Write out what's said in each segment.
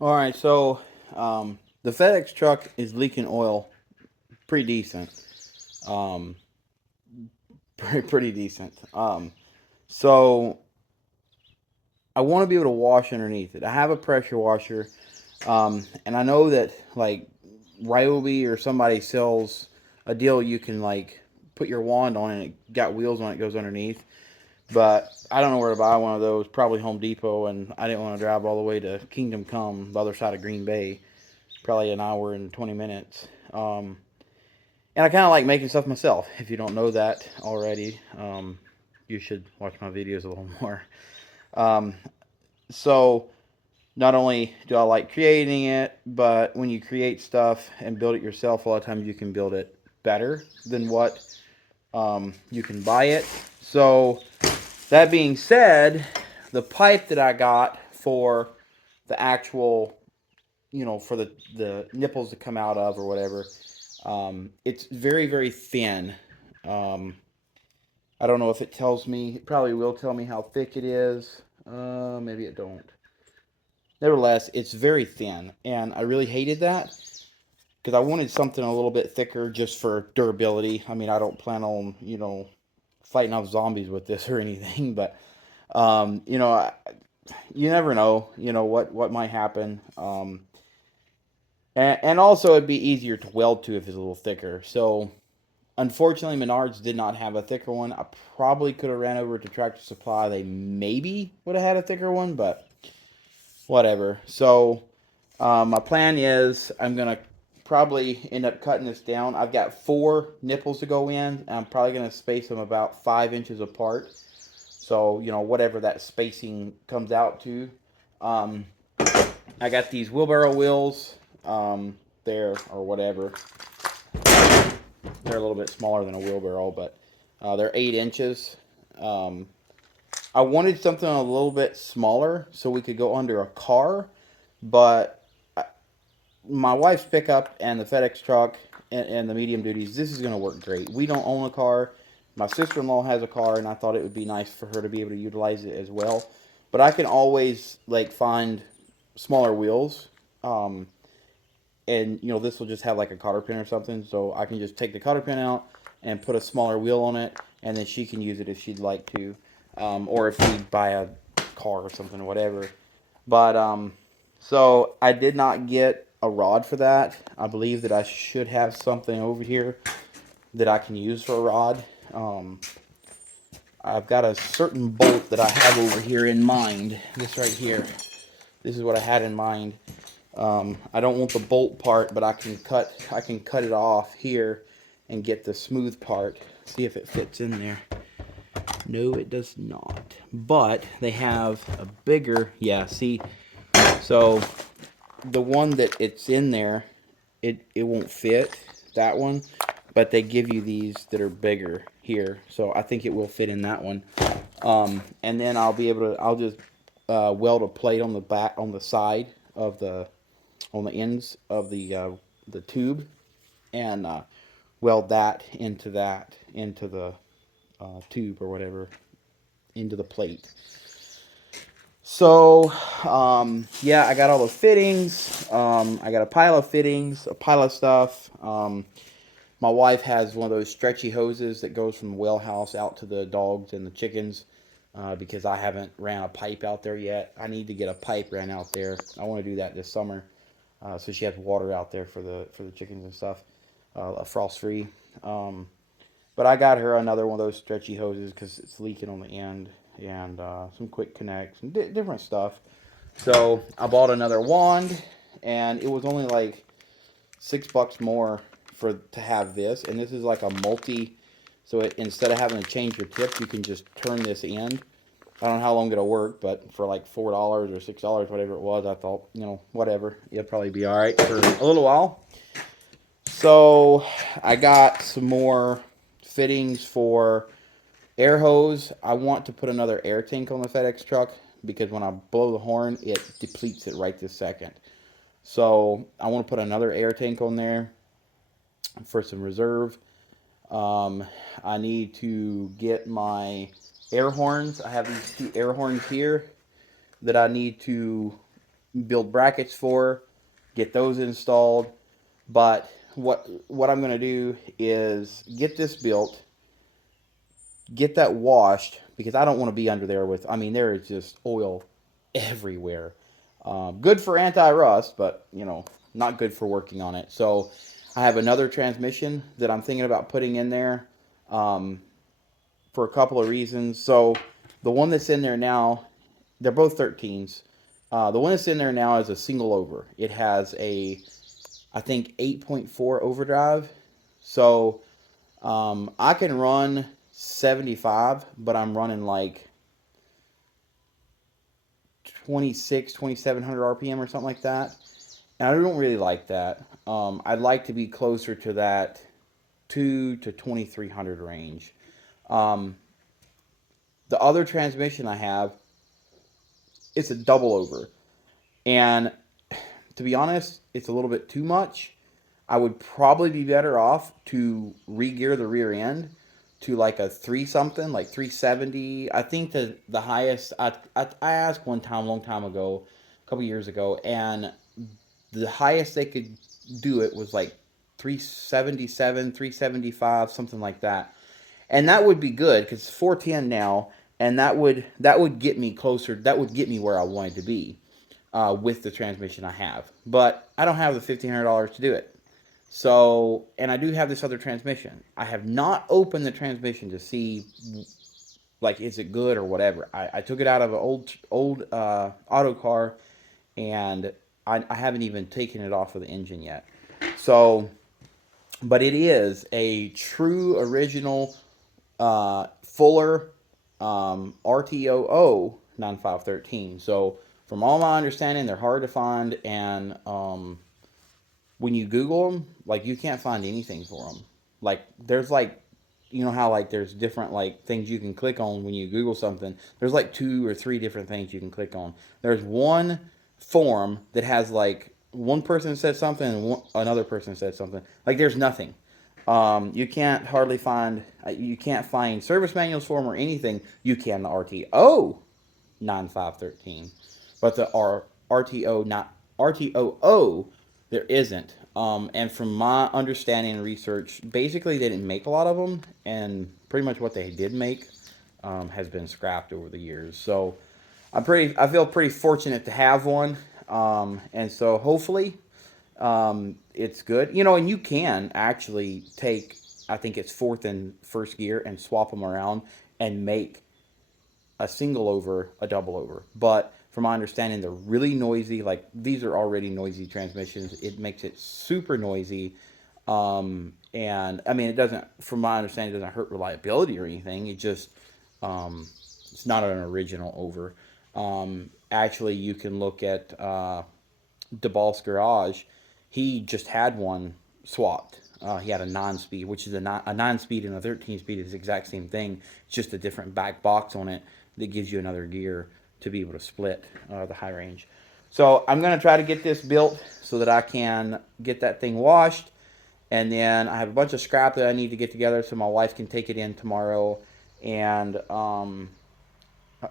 All right, so the FedEx truck is leaking oil pretty decent. Um, pretty decent. So I want to be able to wash underneath it. I have a pressure washer, and I know that like Ryobi or somebody sells a deal you can like put your wand on and it got wheels on it goes underneath. But I don't know where to buy one of those. Probably Home Depot, and I didn't want to drive all the way to Kingdom Come, the other side of Green Bay. Probably an hour and 20 minutes. And I kind of like making stuff myself. If you don't know that already, you should watch my videos a little more. Um, so not only do I like creating it, but when you create stuff and build it yourself, a lot of times you can build it better than what you can buy it. So that being said, the pipe that I got for the actual, for the nipples to come out of or whatever, it's very, very thin. Um, I don't know if it tells me. It probably will tell me how thick it is. Maybe it don't. Nevertheless, it's very thin, and I really hated that because I wanted something a little bit thicker just for durability. I mean, I don't plan on fighting off zombies with this or anything, but you never know. What might happen. And also it'd be easier to weld to if it's a little thicker. So unfortunately, Menards did not have a thicker one. I probably could have ran over to Tractor Supply. They maybe would have had a thicker one, but whatever. So my plan is I'm gonna probably end up cutting this down. I've got four nipples to go in, and I'm probably gonna space them about 5 inches apart. So whatever that spacing comes out to. Um, I got these wheelbarrow wheels. There or whatever. They're a little bit smaller than a wheelbarrow, but they're 8 inches. Um, I wanted something a little bit smaller so we could go under a car, but my wife's pickup and the FedEx truck and the medium duties, this is going to work great. We don't own a car. My sister in law has a car, and I thought it would be nice for her to be able to utilize it as well. But I can always like find smaller wheels. And this will just have like a cotter pin or something, so I can just take the cotter pin out and put a smaller wheel on it, and then she can use it if she'd like to, or if we buy a car or something or whatever. But so I did not get a rod for that. I believe that I should have something over here that I can use for a rod. Um, I've got a certain bolt that I have over here in mind. This right here. This is what I had in mind. I don't want the bolt part, but I can cut it off here and get the smooth part. See if it fits in there. No, it does not. But they have a bigger, yeah, see. So the one that it's in there, it won't fit that one, but they give you these that are bigger here. So I think it will fit in that one. And then I'll just weld a plate on the back on the side of on the ends of the tube and weld that into the tube or whatever into the plate. So yeah, I got all the fittings. I got a pile of fittings, a pile of stuff. My wife has one of those stretchy hoses that goes from the well house out to the dogs and the chickens. Because I haven't ran a pipe out there yet. I need to get a pipe ran out there. I want to do that this summer. So she has water out there for the chickens and stuff, frost free. Um, but I got her another one of those stretchy hoses because it's leaking on the end, and some quick connects and different stuff. So I bought another wand, and it was only like $6 more to have this, and this is like a multi. So instead of having to change your tip, you can just turn this end. I don't know how long it'll work, but for like $4 or $6, whatever it was, I thought, whatever, it'll probably be all right for a little while. So I got some more fittings for air hose. I want to put another air tank on the FedEx truck because when I blow the horn, it depletes it right this second. So I want to put another air tank on there for some reserve. Um, I need to get my air horns. I have these two air horns here that I need to build brackets for, get those installed. But what I'm going to do is get this built, get that washed, because I don't want to be under there with. I mean, there is just oil everywhere. Good for anti-rust, but not good for working on it. So I have another transmission that I'm thinking about putting in there, um, for a couple of reasons. So the one that's in there now, they're both 13s. The one that's in there now is a single over. It has a, I think, 8.4 overdrive. So I can run 75, but I'm running like 2,700 RPM or something like that. And I don't really like that. I'd like to be closer to that 2 to 2,300 range. Um, the other transmission I have, it's a double over. And to be honest, it's a little bit too much. I would probably be better off to re-gear the rear end to like a 3 something, like 370. I think that the highest, I asked one time, a long time ago, a couple years ago, and the highest they could do it was like 377, 375, something like that. And that would be good because it's 410 now, and that would get me closer. That would get me where I wanted to be, with the transmission I have. But I don't have the $1,500 to do it. So, and I do have this other transmission. I have not opened the transmission to see, like, is it good or whatever. I took it out of an old auto car, and I haven't even taken it off of the engine yet. So, but it is a true original Fuller RTOO 9513. So, from all my understanding, they're hard to find, and when you Google them, like, you can't find anything for them. Like, there's like, how like there's different like things you can click on when you Google something. There's like 2 or 3 different things you can click on. There's one forum that has like one person said something and another person said something. Like, there's nothing. You can't hardly find. You can't find service manuals for them or anything. You can the RTO 9513, but the RTO not RTOO there isn't. And from my understanding and research, basically they didn't make a lot of them, and pretty much what they did make has been scrapped over the years. So I feel pretty fortunate to have one, and so hopefully it's good. And you can actually take, I think it's fourth and first gear, and swap them around and make a single over a double over. But from my understanding, they're really noisy. Like, these are already noisy transmissions. It makes it super noisy. And I mean, it doesn't, from my understanding, it doesn't hurt reliability or anything. It just, it's not an original over. Actually, you can look at DeBal's Garage. He just had one swapped. He had a 9-speed, which is a 9-speed and a 13-speed is the exact same thing. It's just a different back box on it that gives you another gear to be able to split the high range. So I'm going to try to get this built so that I can get that thing washed. And then I have a bunch of scrap that I need to get together so my wife can take it in tomorrow. And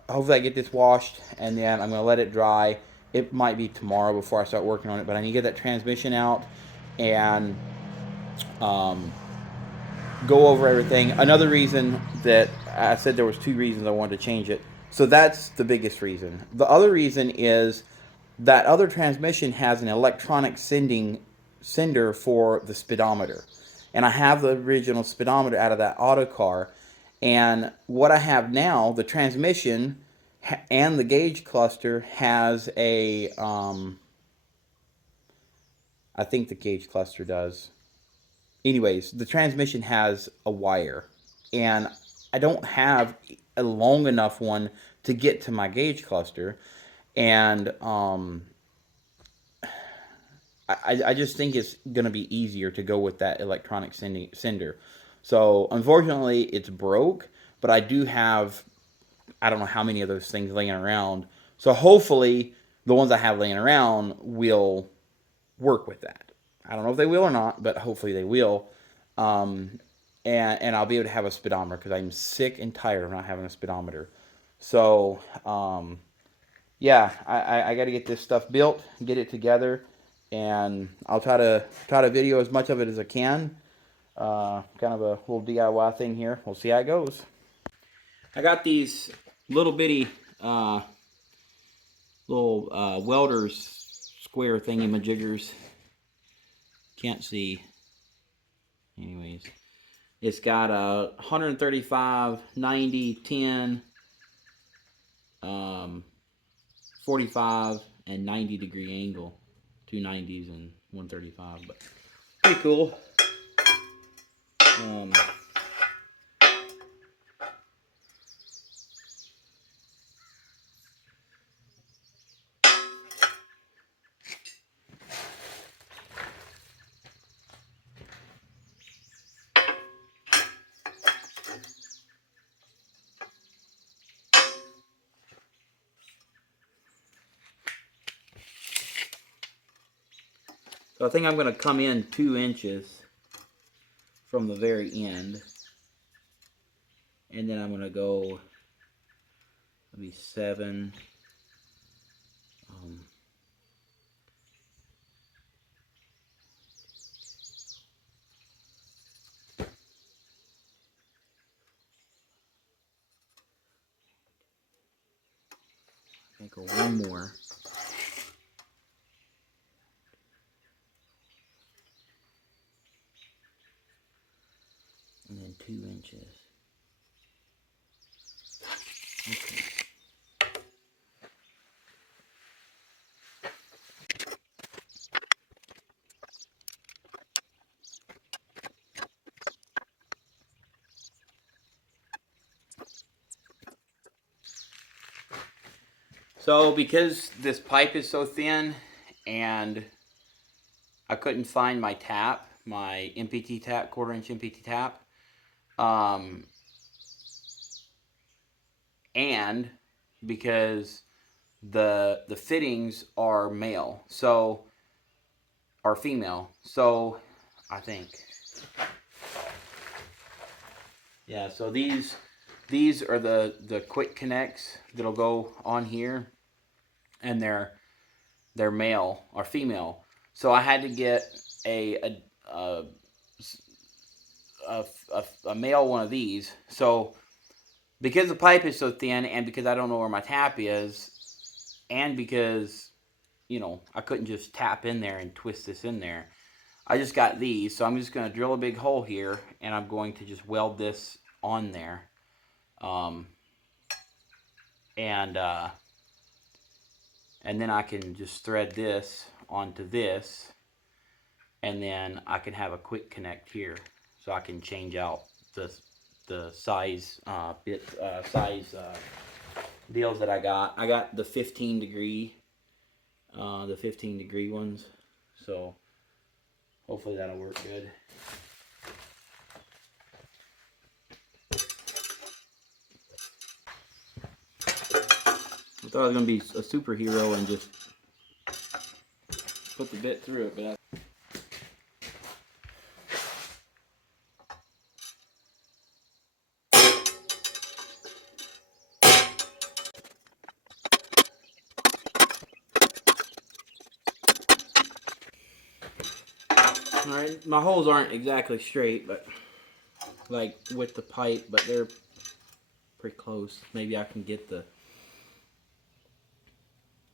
hopefully I get this washed, and then I'm going to let it dry. It might be tomorrow before I start working on it, but I need to get that transmission out and um, go over everything. Another reason that I said, there was 2 reasons I wanted to change it. So that's the biggest reason. The other reason is that other transmission has an electronic sender for the speedometer. And I have the original speedometer out of that auto car. And what I have now, the transmission and the gauge cluster has a, I think the gauge cluster does. Anyways, the transmission has a wire, and I don't have a long enough one to get to my gauge cluster, and I just think it's going to be easier to go with that electronic sender. So unfortunately, it's broke, but I do have, I don't know how many of those things laying around. So hopefully, the ones I have laying around will work with that. I don't know if they will or not, but hopefully they will. Um, and I'll be able to have a speedometer because I'm sick and tired of not having a speedometer. So, yeah, I got to get this stuff built, get it together, and I'll try to video as much of it as I can. Kind of a little DIY thing here. We'll see how it goes. I got these little bitty little welders square thingy majiggers. Can't see. Anyways, it's got a 135, 90, 10, 45, and 90 degree angle. Two 90s and 135, but pretty cool. So I think I'm going to come in 2 inches from the very end, and then I'm going to go maybe 7. I think go 1 more. And then 2 inches. Okay. So because this pipe is so thin and I couldn't find my tap, my MPT tap, 1/4 inch MPT tap, and because the fittings are male, so are female, so I think, yeah. So these are the quick connects that'll go on here, and they're male or female. So I had to get a male one of these. So because the pipe is so thin, and because I don't know where my tap is, and because, you know, I couldn't just tap in there and twist this in there, I just got these. So I'm just going to drill a big hole here, and I'm going to just weld this on there. And then I can just thread this onto this, and then I can have a quick connect here, so I can change out the size deals that I got. I got the 15 degree ones, so hopefully that'll work good. I thought I was gonna be a superhero and just put the bit through it, but alright, my holes aren't exactly straight, but like with the pipe, but they're pretty close. Maybe I can get the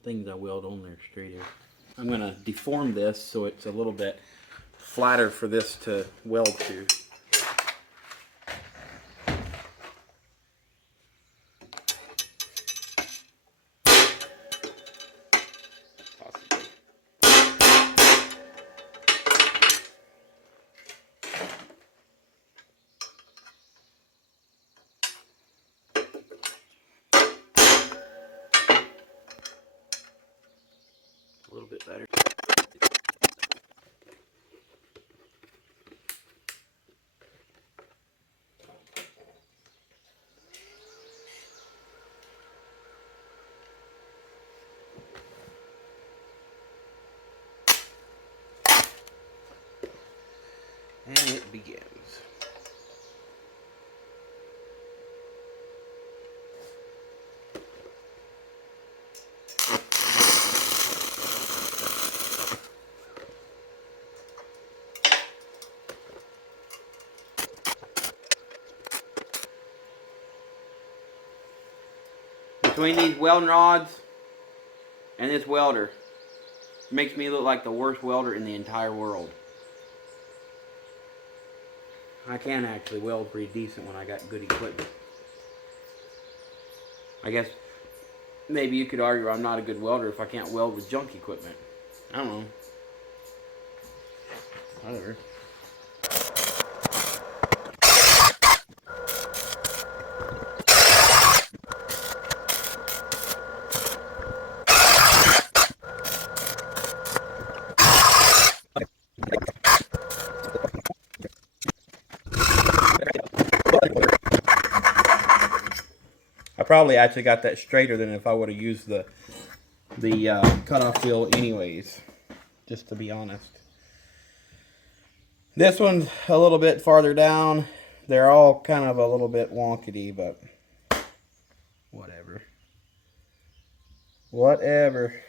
things I weld on there straighter. I'm going to deform this so it's a little bit flatter for this to weld to. A little bit better. And it begins. Between these welding rods and this welder, it makes me look like the worst welder in the entire world. I can actually weld pretty decent when I got good equipment. I guess maybe you could argue I'm not a good welder if I can't weld with junk equipment. I don't know. Whatever. I probably actually got that straighter than if I would have used the cutoff wheel anyways, just to be honest. This one's a little bit farther down. They're all kind of a little bit wonkety, but whatever. Whatever.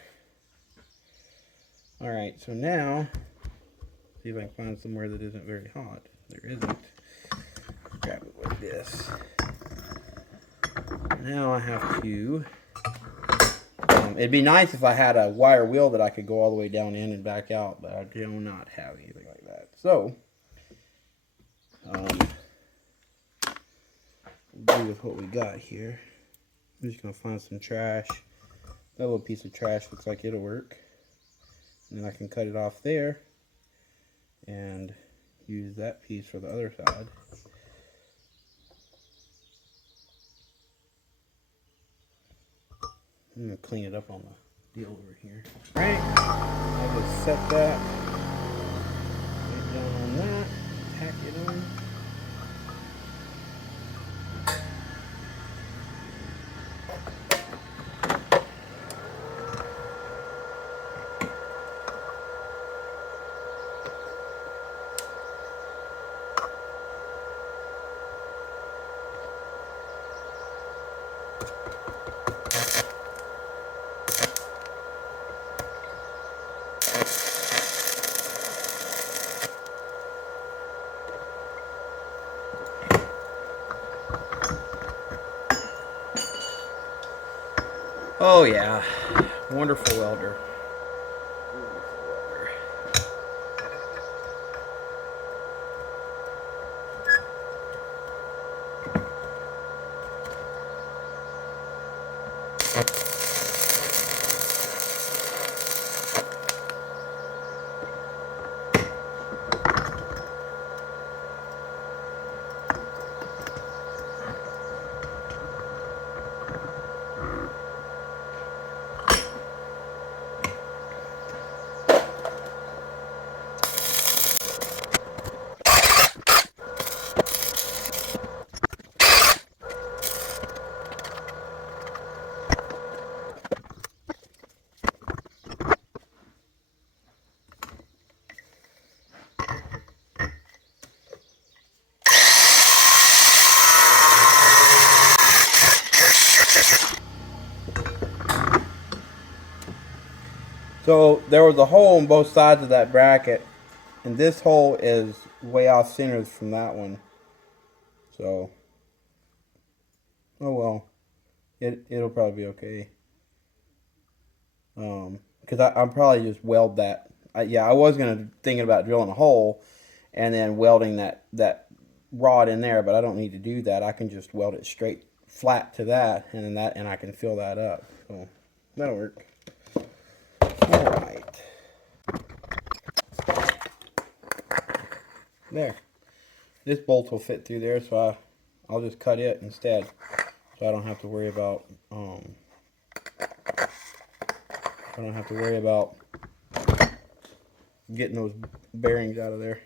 Alright, so now, see if I can find somewhere that isn't very hot. There isn't. Grab it like this. Now I have to, it'd be nice if I had a wire wheel that I could go all the way down in and back out, but I do not have anything like that. So, we'll do with what we got here. I'm just going to find some trash. That little piece of trash looks like it'll work. And then I can cut it off there and use that piece for the other side. I'm going to clean it up on the deal over here. Alright, I'll just set that right down on that, tack it on. Oh yeah, wonderful welder. So there was a hole on both sides of that bracket, and this hole is way off center from that one. So, oh well, it'll probably be okay. Because I'm probably just weld that. Yeah, I was thinking about drilling a hole and then welding that rod in there, but I don't need to do that. I can just weld it straight flat to that, and I can fill that up. So that'll work. All right. There. This bolt will fit through there, so I'll just cut it instead, so I don't have to worry about getting those bearings out of there.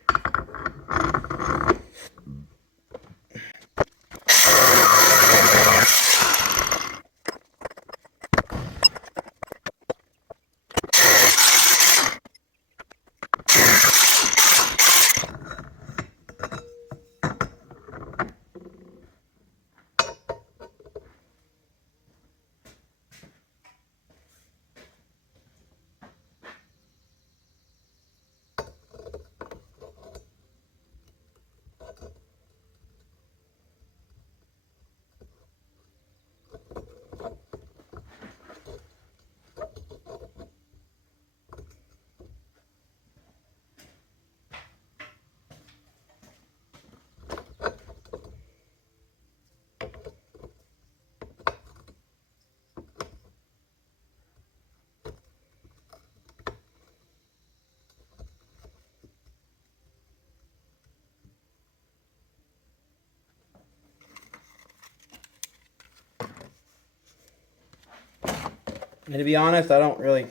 And to be honest, I don't really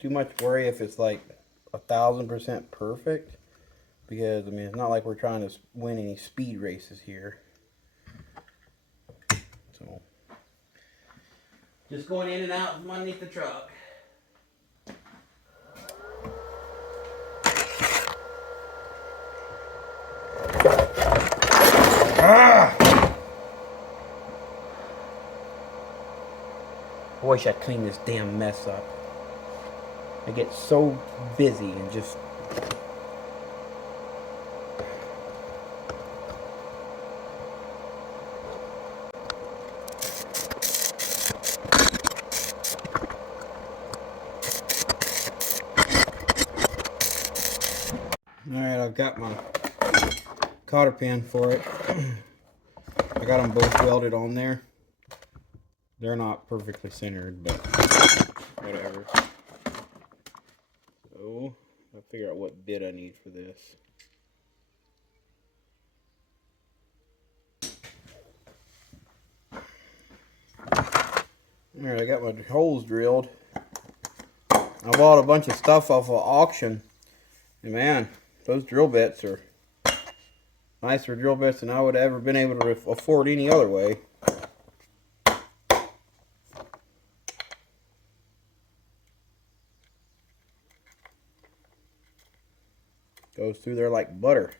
too much worry if it's like 1,000% perfect, because I mean it's not like we're trying to win any speed races here. So just going in and out from underneath the truck. I wish I'd clean this damn mess up. I get so busy and just... Alright, I've got my cotter pin for it. I got them both welded on there. They're not perfectly centered, but whatever. So, I'll figure out what bit I need for this. Alright, I got my holes drilled. I bought a bunch of stuff off of auction. And man, those drill bits are nicer drill bits than I would have ever been able to afford any other way. Goes through there like butter.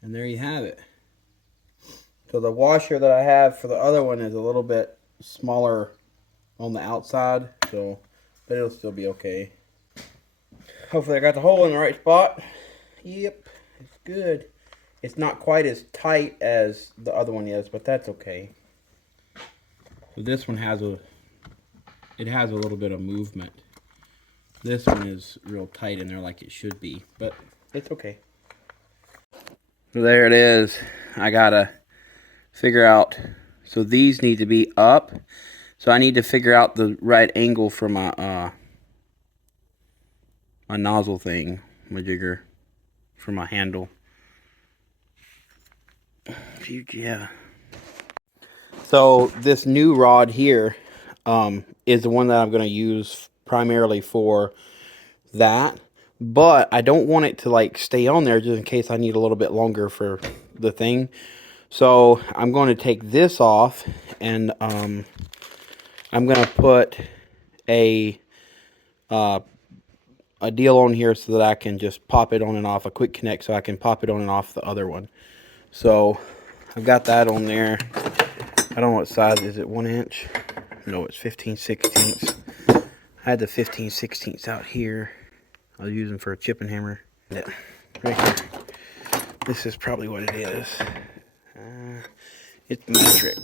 And there you have it. So the washer that I have for the other one is a little bit smaller on the outside, so but it'll still be okay. Hopefully I got the hole in the right spot. Yep, it's good. It's not quite as tight as the other one is, but that's okay. So this one has a little bit of movement. This one is real tight in there like it should be, but it's okay. So there it is. I gotta figure out, so these need to be up. So I need to figure out the right angle for my my nozzle thing, my jigger, for my handle. Yeah. So this new rod here is the one that I'm going to use primarily for that. But I don't want it to like stay on there just in case I need a little bit longer for the thing. So I'm going to take this off, and I'm going to put a deal on here so that I can just pop it on and off, a quick connect so I can pop it on and off the other one. So I've got that on there. I don't know what size is it, 1 inch? No, it's 15/16. I had the 15/16 out here. I was using for a chipping hammer. Yeah, right here. This is probably what it is. It's metric.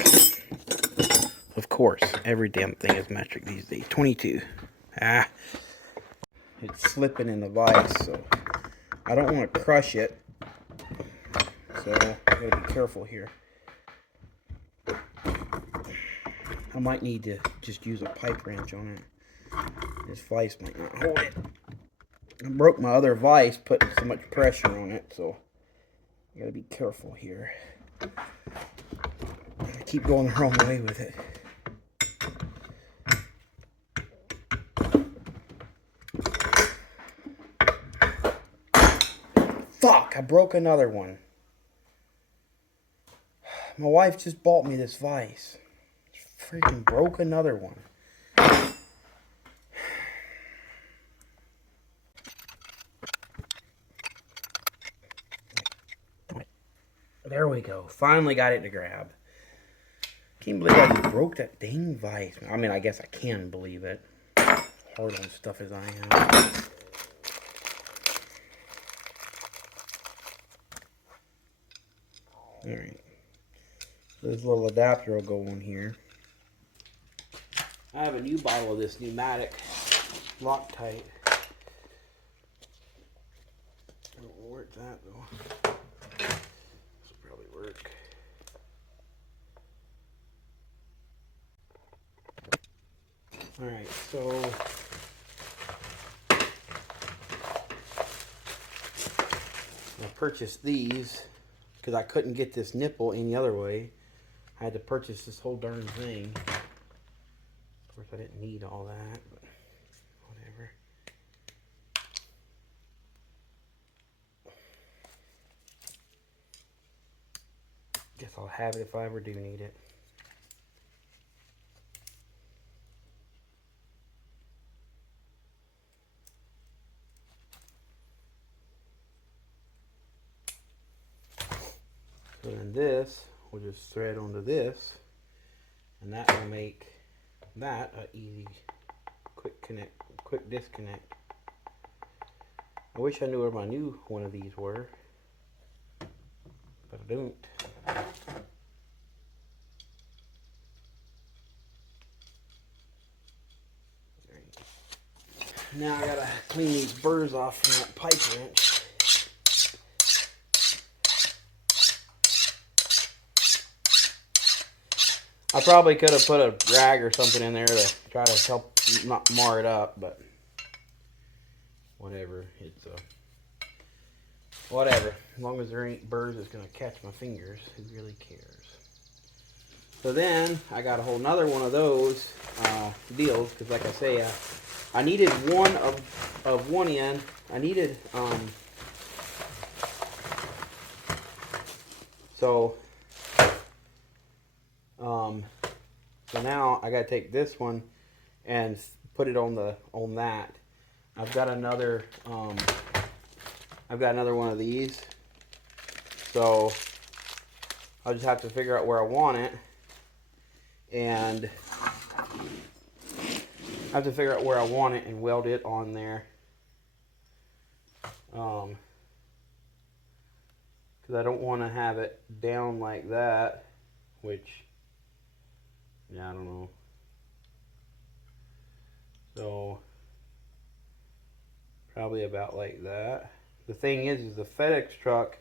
Of course, every damn thing is metric these days. 22. It's slipping in the vise, so I don't want to crush it. So I gotta be careful here. I might need to just use a pipe wrench on it. This vise might not hold it. I broke my other vise putting so much pressure on it, so I gotta be careful here. I keep going the wrong way with it. Fuck, I broke another one. My wife just bought me this vise. Freaking broke another one. There we go. Finally got it to grab. Can't believe I just broke that dang vise. I mean, I guess I can believe it. Hard on stuff as I am. Alright. This little adapter will go on here. I have a new bottle of this pneumatic Loctite. I don't know where it's at though. This will probably work. Alright, so I purchased these because I couldn't get this nipple any other way. I had to purchase this whole darn thing. Of course, I didn't need all that, but whatever. Guess I'll have it if I ever do need it. So then this, we'll just thread onto this, and that will make that a easy, quick disconnect. I wish I knew where my new one of these were, but I don't. Now I gotta clean these burrs off from that pipe wrench. I probably could have put a rag or something in there to try to help not mar it up, but whatever. It's whatever. As long as there ain't burrs that's gonna catch my fingers, who really cares? So then I got a whole nother one of those deals because, like I say, I needed one of one end. I needed so now I got to take this one and put it on that. I've got another one of these, so I'll just have to figure out where I want it, and weld it on there. Because I don't want to have it down like that, which, yeah, I don't know. So probably about like that. The thing is the FedEx truck,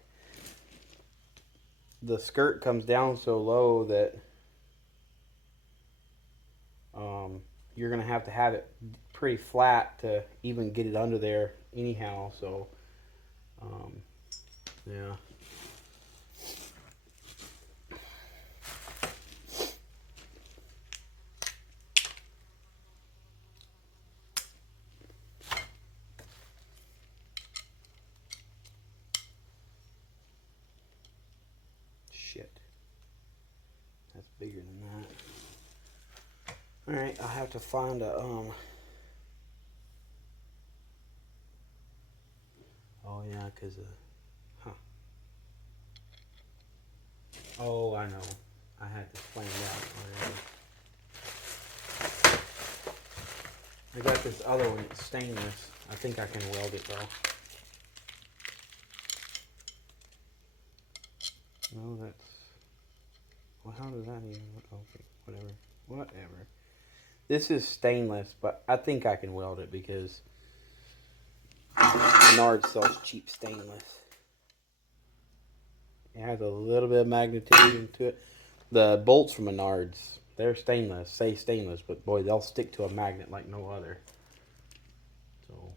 the skirt comes down so low that you're gonna have it pretty flat to even get it under there anyhow. So yeah. Shit. That's bigger than that. Alright, I'll have to find a oh yeah, cause oh, I know. I had this planned out already. I got this other one, it's stainless. I think I can weld it though. No, that's... Well, how does that even... Okay, whatever. This is stainless, but I think I can weld it because Menards sells cheap stainless. It has a little bit of magnetism to it. The bolts from Menards, they're stainless, say stainless, but boy, they'll stick to a magnet like no other. So,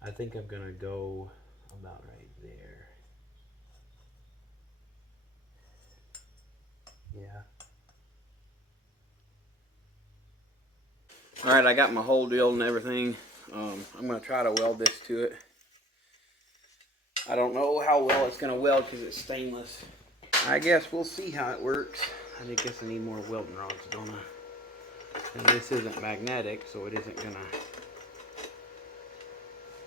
I think I'm gonna go about right there. Yeah. Alright, I got my hole drilled and everything. I'm going to try to weld this to it. I don't know how well it's going to weld because it's stainless. I guess we'll see how it works. I guess I need more welding rods, don't I? And this isn't magnetic, so it isn't going to...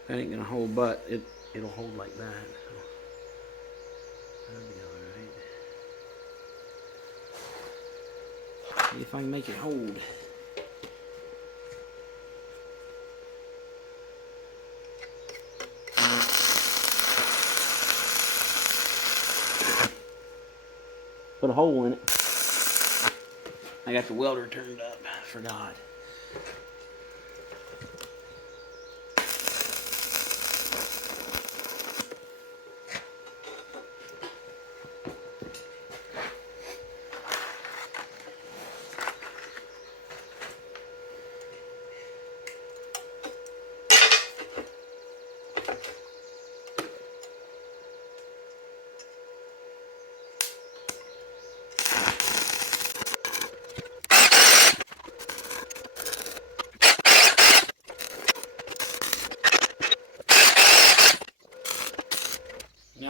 That ain't going to hold, but it'll hold like that. So that'll be alright. See if I can make it hold. Put a hole in it. I got the welder turned up. I forgot.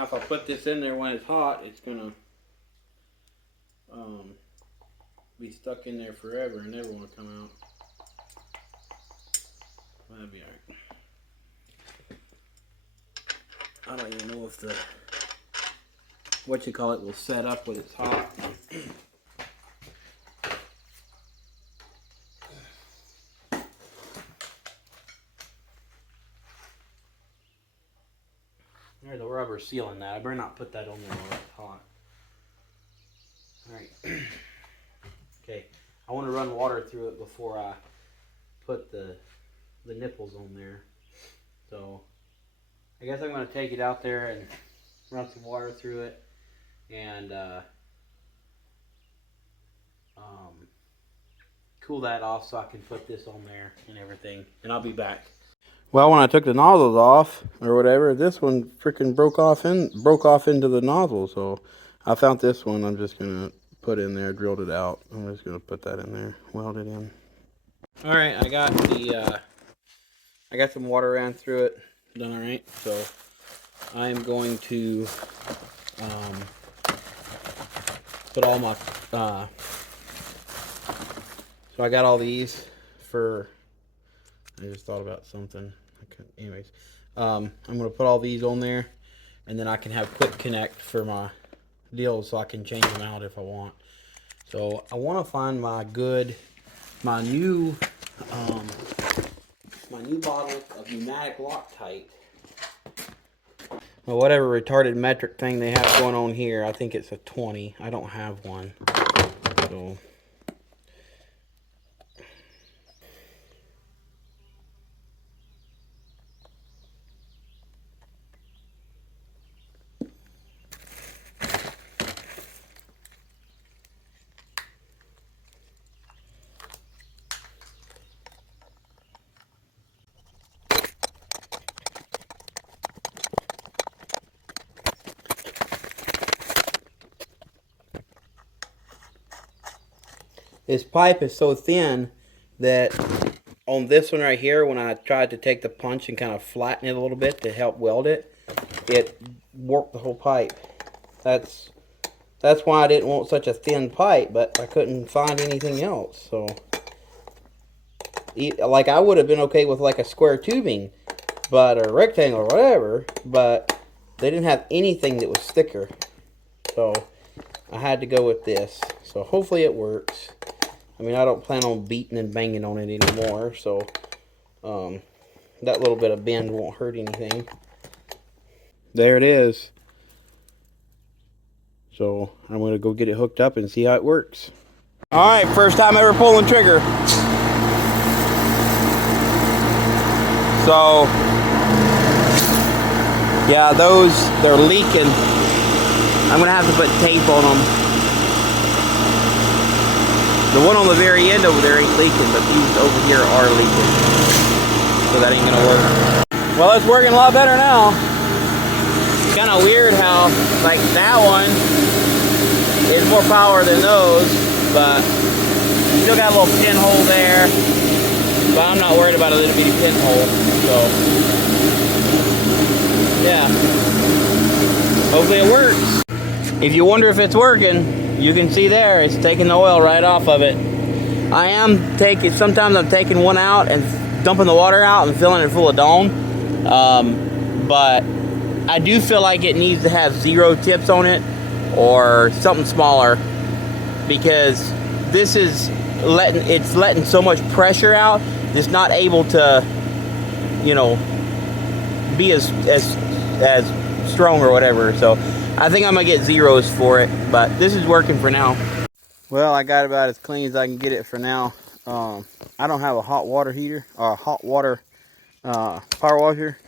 if I put this in there when it's hot, it's gonna be stuck in there forever and never want to come out. That'd be alright. I don't even know if the will set up when it's hot. There's a rubber sealing that. I better not put that on there while it's hot. Alright. Okay. I want to run water through it before I put the nipples on there. So I guess I'm going to take it out there and run some water through it and cool that off so I can put this on there and everything. And I'll be back. Well, when I took the nozzles off or whatever, this one freaking broke off into the nozzle. So I found this one. I'm just gonna put in there, drilled it out. I'm just gonna put that in there, weld it in. All right, I got some water ran through it. Done all right. So I'm going to put all my so I got all these for. I just thought about something. Anyways, I'm gonna put all these on there, and then I can have quick connect for my deals, so I can change them out if I want. So I want to find my new bottle of pneumatic Loctite. Well, whatever retarded metric thing they have going on here, I think it's a 20. I don't have one, so. This pipe is so thin that on this one right here, when I tried to take the punch and kind of flatten it a little bit to help weld it, it warped the whole pipe. That's why I didn't want such a thin pipe, but I couldn't find anything else. So, like, I would have been okay with like a square tubing, but a rectangle or whatever, but they didn't have anything that was thicker. So I had to go with this. So hopefully it works. I mean, I don't plan on beating and banging on it anymore, so that little bit of bend won't hurt anything. There it is. So I'm going to go get it hooked up and see how it works. Alright, first time ever pulling trigger. So, yeah, they're leaking. I'm going to have to put tape on them. The one on the very end over there ain't leaking, but these over here are leaking. So that ain't gonna work. Well, it's working a lot better now. It's kind of weird how, like, that one is more power than those, but still got a little pinhole there. But I'm not worried about a little bitty pinhole, so yeah. Hopefully it works. If you wonder if it's working, you can see there, it's taking the oil right off of it. Sometimes I'm taking one out and dumping the water out and filling it full of Dawn. But I do feel like it needs to have 0 tips on it or something smaller, because this is letting so much pressure out, it's not able to, you know, be as strong or whatever. So I think I'm gonna get 0s for it, but this is working for now. Well, I got about as clean as I can get it for now. I don't have a hot water heater or a hot water power washer,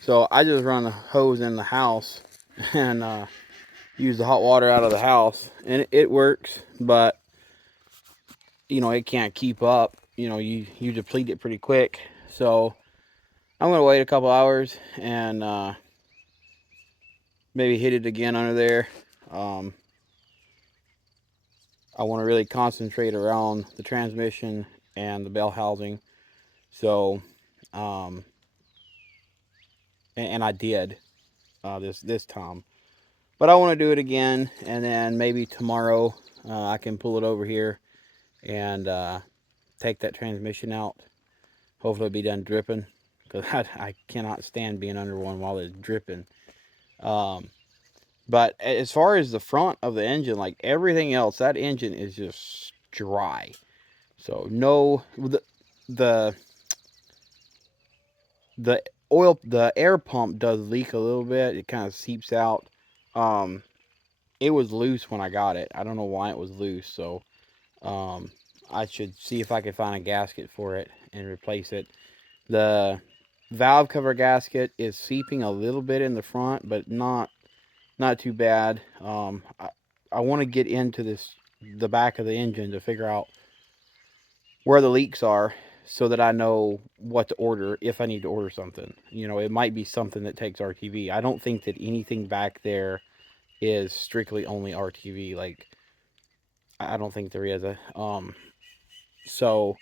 so I just run the hose in the house and use the hot water out of the house, and it works, but you know, it can't keep up. You know, you deplete it pretty quick. So I'm gonna wait a couple hours and maybe hit it again under there. I want to really concentrate around the transmission and the bell housing. So, and I did this time. But I want to do it again, and then maybe tomorrow I can pull it over here and take that transmission out. Hopefully it'll be done dripping, because I cannot stand being under one while it's dripping. But as far as the front of the engine, like everything else, that engine is just dry. So no, the the air pump does leak a little bit. It kind of seeps out. It was loose when I got it. I don't know why it was loose. So I should see if I can find a gasket for it and replace it. The valve cover gasket is seeping a little bit in the front, but not too bad. I want to get into the back of the engine to figure out where the leaks are, so that I know what to order if I need to order something. You know, it might be something that takes RTV. I don't think that anything back there is strictly only RTV. Like, I don't think there is a so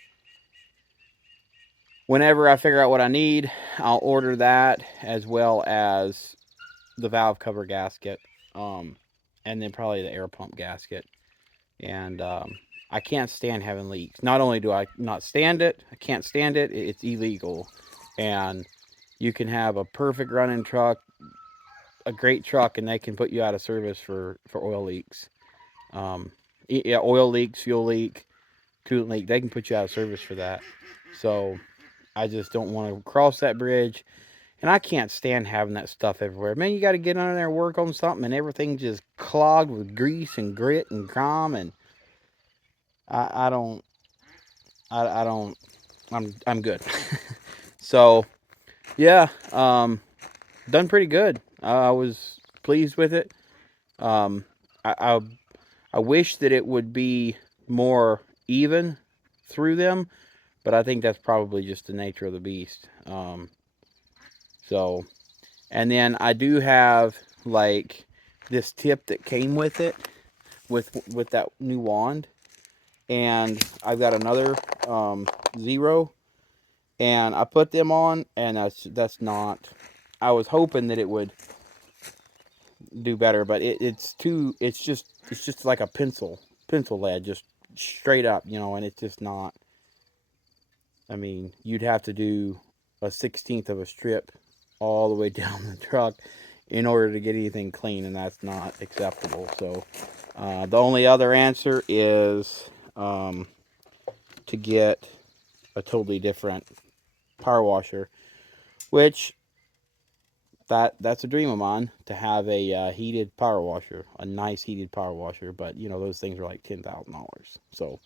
whenever I figure out what I need, I'll order that, as well as the valve cover gasket, and then probably the air pump gasket. And I can't stand having leaks. Not only do I not stand it, I can't stand it, it's illegal. And you can have a perfect running truck, a great truck, and they can put you out of service for oil leaks. Yeah, oil leaks, fuel leak, coolant leak, they can put you out of service for that. So I just don't want to cross that bridge. And I can't stand having that stuff everywhere. Man, you got to get under there and work on something, and everything just clogged with grease and grit and grime. And I don't, I don't, I'm good. So, yeah, done pretty good. I was pleased with it. Um, I, I, I wish that it would be more even through them, but I think that's probably just the nature of the beast. So, and then I do have like this tip that came with it, with that new wand, and I've got another Zero, and I put them on, and that's not. I was hoping that it would do better, but it's too. It's just like a pencil lead, just straight up, and it's just not. I mean, you'd have to do a 1/16 of a strip all the way down the truck in order to get anything clean, and that's not acceptable. So the only other answer is to get a totally different power washer, which that's a dream of mine, to have a heated power washer, a nice heated power washer. But those things are like $10,000. So,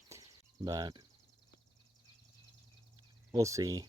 but we'll see.